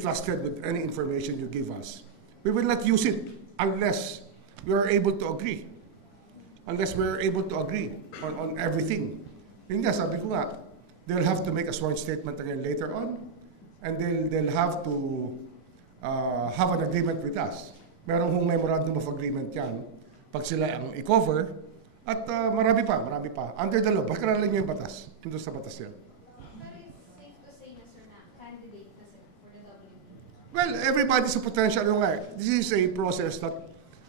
trusted with any information you give us. We will not use it unless we are able to agree. Unless we are able to agree on everything. Yun nga, sabi ko nga, they'll have to make a sworn statement again later on, and they'll have to have an agreement with us. Meron hong memorandum of agreement yan, pag sila ang i-cover, at marami pa. Under the law, pagkaralan nyo yung batas. Doon sa batas yan. But it's safe to say na, sir, na candidate na sir for the WP. Well, everybody's a potential. This is a process that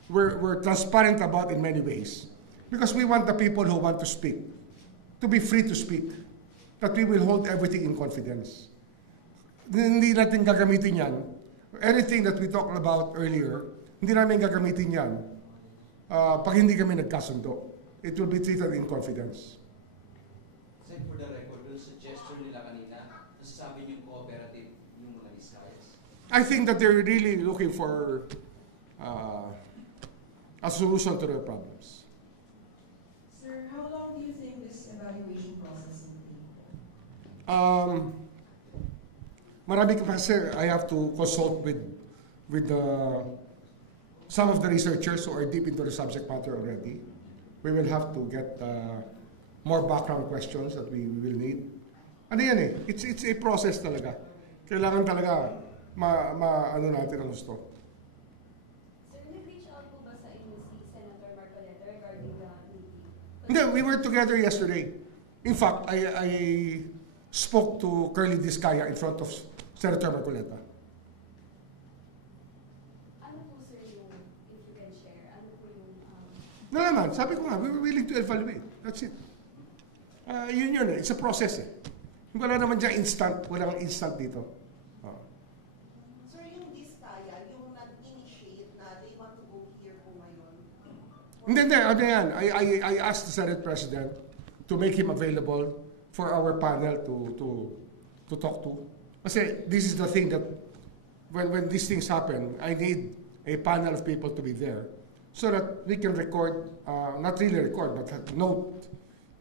we're transparent about in many ways. Because we want the people who want to speak to be free to speak. That we will hold everything in confidence. Hindi natin gagamitin yan. Anything that we talked about earlier, hindi namin gagamitin yan pag hindi kami nagkasundo. It will be treated in confidence. Sir, for the record, yung suggestion nila kanina, nasasabi niyong cooperative yung mga Vizcayas? I think that they're really looking for a solution to their problems. Sir, how long do you think this evaluation process will take? Marami kasi I have to consult with some of the researchers who are deep into the subject matter already. We will have to get more background questions that we will need. Ano yan eh? It's a process talaga. Kailangan talaga ano natin ang gusto. Sir, nag-reach out po ba sa inyo si Senator Marcoleta regarding the meeting? Hindi, we were together yesterday. In fact, I spoke to Curly Discaya in front of Senator Marcoleta. Ano po, sir, yung, if you can share, ano po yung... Nalaman, sabi ko nga, we were willing to evaluate. That's it. Yun eh. It's a process eh. Wala naman dyan instant, walang instant dito. Sir, yung Discaya, yung nag-initiate na they want to go here po ngayon? Hindi. Ano yan? I asked the Senate President to make him available for our panel to talk to. Kasi this is the thing that when these things happen, I need a panel of people to be there so that we can record, not really record, but note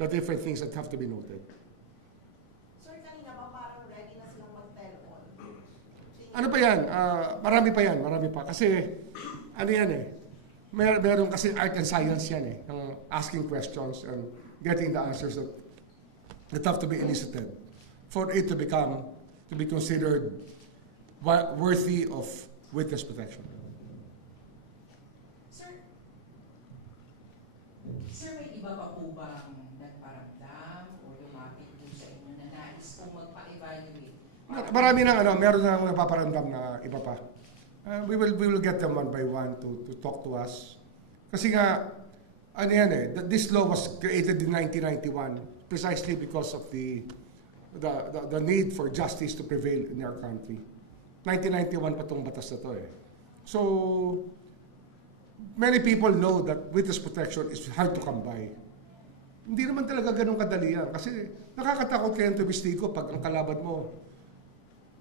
the different things that have to be noted. Sir, kanina pa parang ready na silang mag-tell-all. Ano pa yan? Marami pa. Kasi, ano yan eh, meron kasi art and science yan eh, ng asking questions and getting the answers that have to be elicited for it to be considered worthy of witness protection. Sir, may iba pa po bang nagparamdam o lumapit po sa inyo na nais po magpa-evaluate? Marami meron na nagpaparamdam na iba pa. We will get them one by one to talk to us. Kasi nga, ano yan eh, this law was created in 1991 precisely because of the need for justice to prevail in our country. 1991 pa itong batas na to eh. So, many people know that witness protection is hard to come by. Hindi naman talaga ganun kadali yan. Kasi nakakatakot kayo ng testigo pag ang kalaban mo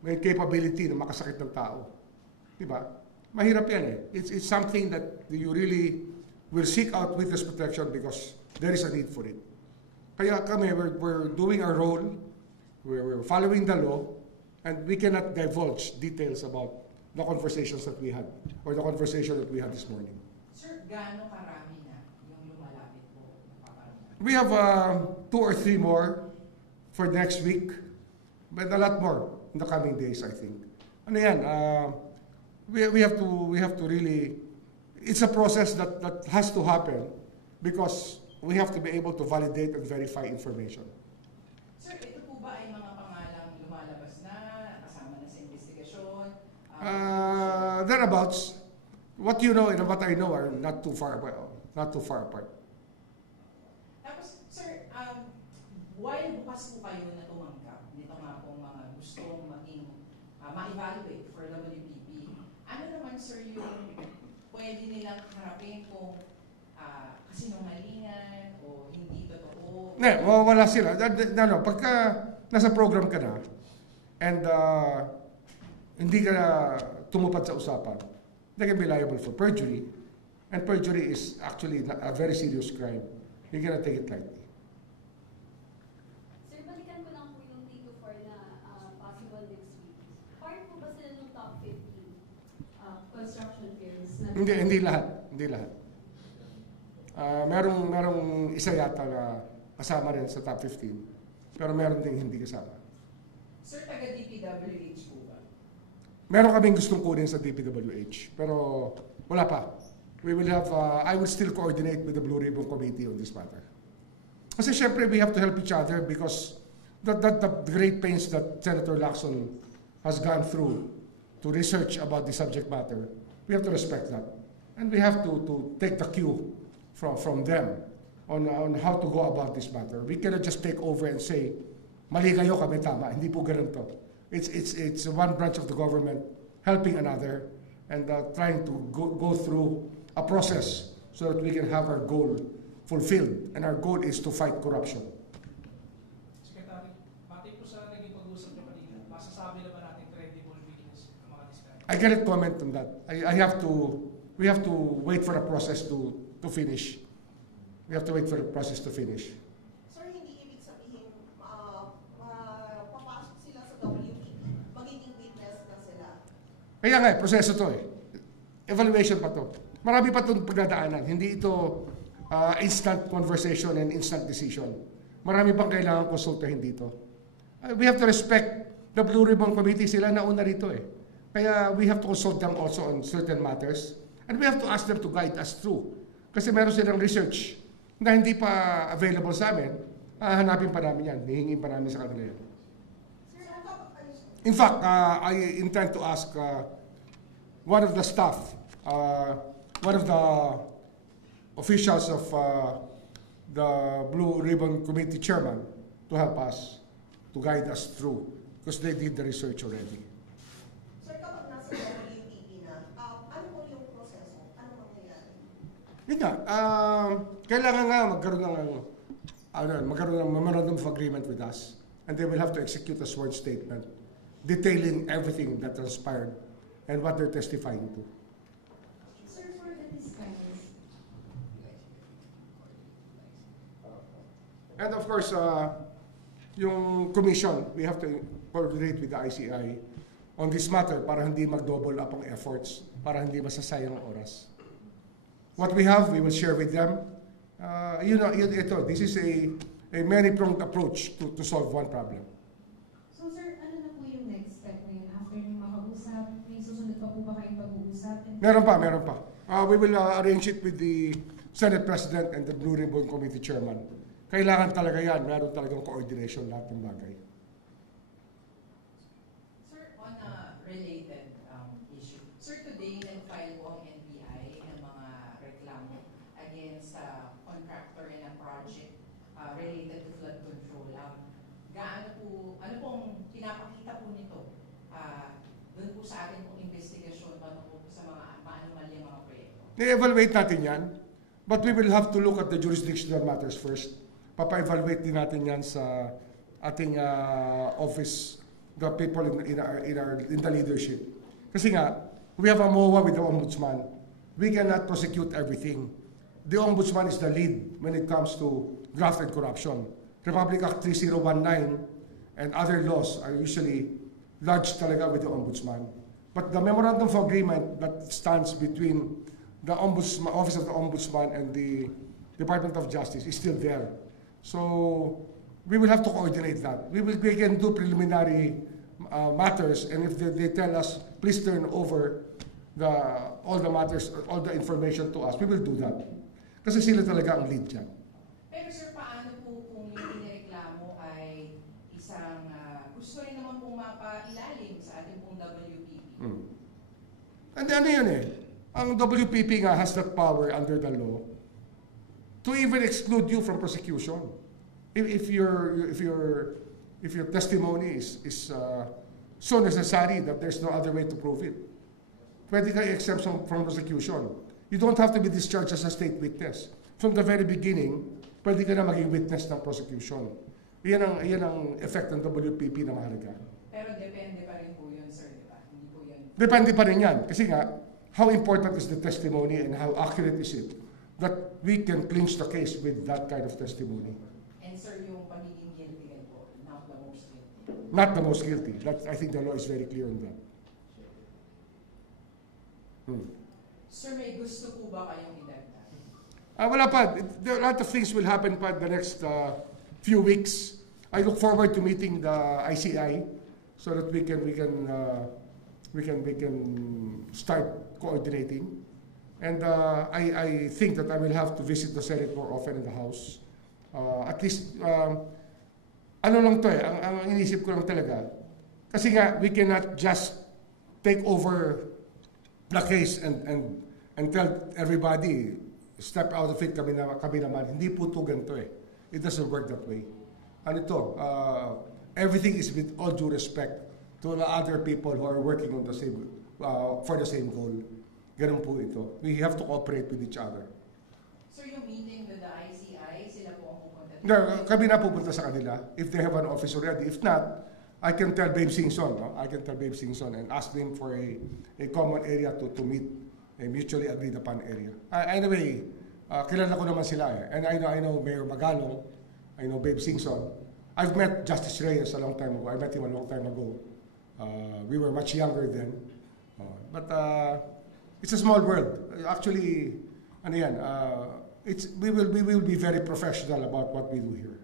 may capability na makasakit ng tao. Diba? Mahirap yan eh. It's something that you really will seek out witness protection because there is a need for it. Kaya kami, we're doing our role, we're following the law, and we cannot divulge details about the conversations that we had, or the conversation that we had this morning. Sir, gaano karami na yung lumalapit po napaparamdam? We have 2 or 3 more for next week, but a lot more in the coming days, I think. Ano yan? We have to really, it's a process that has to happen because we have to be able to validate and verify information. Sir, ito po ba ay mga pangalang lumalabas na, kasama na sa investigasyon? Thereabouts, what you know and what I know are not too far apart. Tapos, sir, while bukas po kayo na tumanggap nito nga pong mga gustong maging ma-evaluate for WPP, ano naman, sir, yung pwede nilang harapin kung kasinungalingan o hindi totoo? Wala sila. Pagka nasa program ka na and hindi ka tumupad sa usapan, they can be liable for perjury. And perjury is actually a very serious crime. You cannot take it lightly. Sir, balikan ko lang po yung Tito 4 na possible next week. Part po ba sila nung top Hindi lahat. Hindi lahat. Merong isa yata na kasama rin sa top 15. Pero meron ding hindi kasama. Sir, taga-DPWH po ba? Meron kaming gustong kunin sa DPWH. Pero wala pa. We will have, I will still coordinate with the Blue Ribbon Committee on this matter. Kasi syempre, we have to help each other because the great pains that Senator Lacson has gone through to research about the subject matter, we have to respect that. And we have to take the cue from them on how to go about this matter. We cannot just take over and say, mali kayo, kami tama. Hindi po ganun to. It's one branch of the government helping another and trying to go through a process so that we can have our goal fulfilled. And our goal is to fight corruption. Secretary, pati po sa naging pag-uusap niyo kanina, masasabi naman natin credible witness ang mga diskarte. I cannot comment on that. We have to wait for the process to finish. We have to wait for the process to finish. Sir, hindi ibig sabihin papasok sila sa WPP, magiging witness na sila. Kaya nga, proseso to eh. Evaluation pa to. Marami pa itong pagdadaanan. Hindi ito instant conversation and instant decision. Marami pang kailangan konsultahin dito. We have to respect the Blue Ribbon Committee. Sila nauna rito eh. Kaya we have to consult them also on certain matters. And we have to ask them to guide us through. Kasi meron silang research na hindi pa available sa amin. Hanapin pa namin yan. Hihingin pa namin sa kanila yan. In fact, I intend to ask one of the staff, one of the officials of the Blue Ribbon Committee chairman to help us, to guide us through, because they did the research already. Sir, kapag nasa WPP na, ano po yung proseso? Ano mangyayari? Yun nga, kailangan nga magkaroon ng memorandum of agreement with us, and they will have to execute a sworn statement detailing everything that transpired and what they're testifying to. Sir, for the discussions, And of course, yung commission, we have to coordinate with the ICI on this matter para hindi mag-double up ang efforts, para hindi masasayang ang oras. What we have, we will share with them. This is a many-pronged approach to solve one problem. so sir, ano na po yung next step ngayon? After nyo makausap, may susunod pa po ba kayong pag-uusap? Meron pa. We will arrange it with the Senate President and the Blue Ribbon Committee Chairman. Kailangan talaga yan. Meron talagang coordination lahat ng bagay. Sir, on a related issue. Sir, today nag-file po ang NBI ng mga reklamo against a contractor in a project related to flood control. Ano pong pinapakita po nito doon po sa ating pong investigasyon paano po sa mga paanomalyang mga proyekto? I-evaluate natin yan, but we will have to look at the jurisdictional matters first. Papa-evaluate din natin yan sa ating office, the people in the leadership. Kasi nga, we have a MOA with the Ombudsman. We cannot prosecute everything. The Ombudsman is the lead when it comes to graft and corruption. Republic Act 3019 and other laws are usually lodged talaga with the Ombudsman. But the memorandum of agreement that stands between the Office of the Ombudsman and the Department of Justice is still there. So we will have to coordinate that. We can do preliminary matters, and if they tell us, please turn over all the matters, all the information to us, we will do that. Kasi sila talaga ang lead dyan. Pero sir, paano po kung yung inireklamo ay isang gusto rin naman pong mapailalim sa ating pong WPP? And ano yun eh, ang WPP nga has that power under the law to even exclude you from prosecution. If your testimony is so necessary that there's no other way to prove it, pwede ka i-exempt from prosecution. You don't have to be discharged as a state witness. From the very beginning, pwede ka na maging witness ng prosecution. Yan ang effect ng WPP na mahalaga. Pero depende pa rin po yun, sir, di ba? Hindi po yun. Depende pa rin yan. Kasi nga, how important is the testimony and how accurate is it that we can clinch the case with that kind of testimony. And sir, yung pagiging guilty rin po, not the most guilty. Not the most guilty. I think the law is very clear on that. Sir, may gusto po ba kayong idagdag? Wala pa. A lot of things will happen pa the next few weeks. I look forward to meeting the ICI so that we can start coordinating. And I think that I will have to visit the Senate more often in the House. At least, ano lang to ang inisip ko lang talaga. Kasi nga, we cannot just take over the case and tell everybody, step out of it, kami naman. Hindi po to ganito eh. It doesn't work that way. Ano to, everything is with all due respect to the other people who are working on the same, for the same goal. Ganun po ito. We have to cooperate with each other. Sir, yung meeting with the ICI, sila po ang pupunta? Kami na pupunta sa kanila if they have an office already. If not, I can tell Babe Singson, no? I can tell Babe Singson and ask them for a common area to meet, a mutually agreed upon area. Anyway, kilala ko naman sila eh. And I know Mayor Magalong, I know Babe Singson. I've met Justice Reyes a long time ago. I met him a long time ago. We were much younger then. But it's a small world. Actually, ano yan, we will be very professional about what we do here.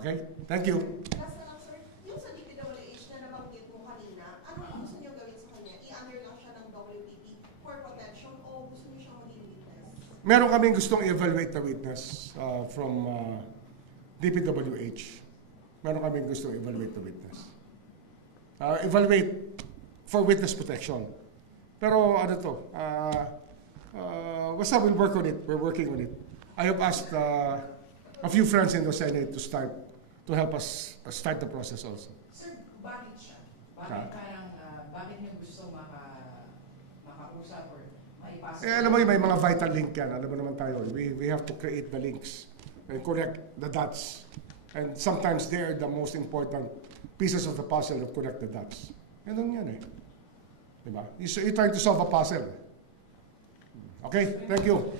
Okay? Thank you. Last na lang, sir. Yung sa DPWH na nabanggit mo kanina, ano yung gusto niyo gawin sa kanya? I-under lang siya ng WPP for protection o gusto niyo siyang maging witness? Meron kaming gustong evaluate the witness from DPWH. Meron kaming gustong evaluate the witness. Evaluate for witness protection. Pero ano to, basta we'll work on it. We're working on it. I have asked a few friends in the Senate to help us start the process also. Sir, bakit siya? Bakit bakit niyo gusto makausap or maipasa? Alam mo, may mga vital link yan. Alam mo naman tayo. We have to create the links and connect the dots. And sometimes they're the most important pieces of the puzzle that connect the dots. Ganun yan eh. Diba? You're trying to solve a puzzle. Okay? Thank you.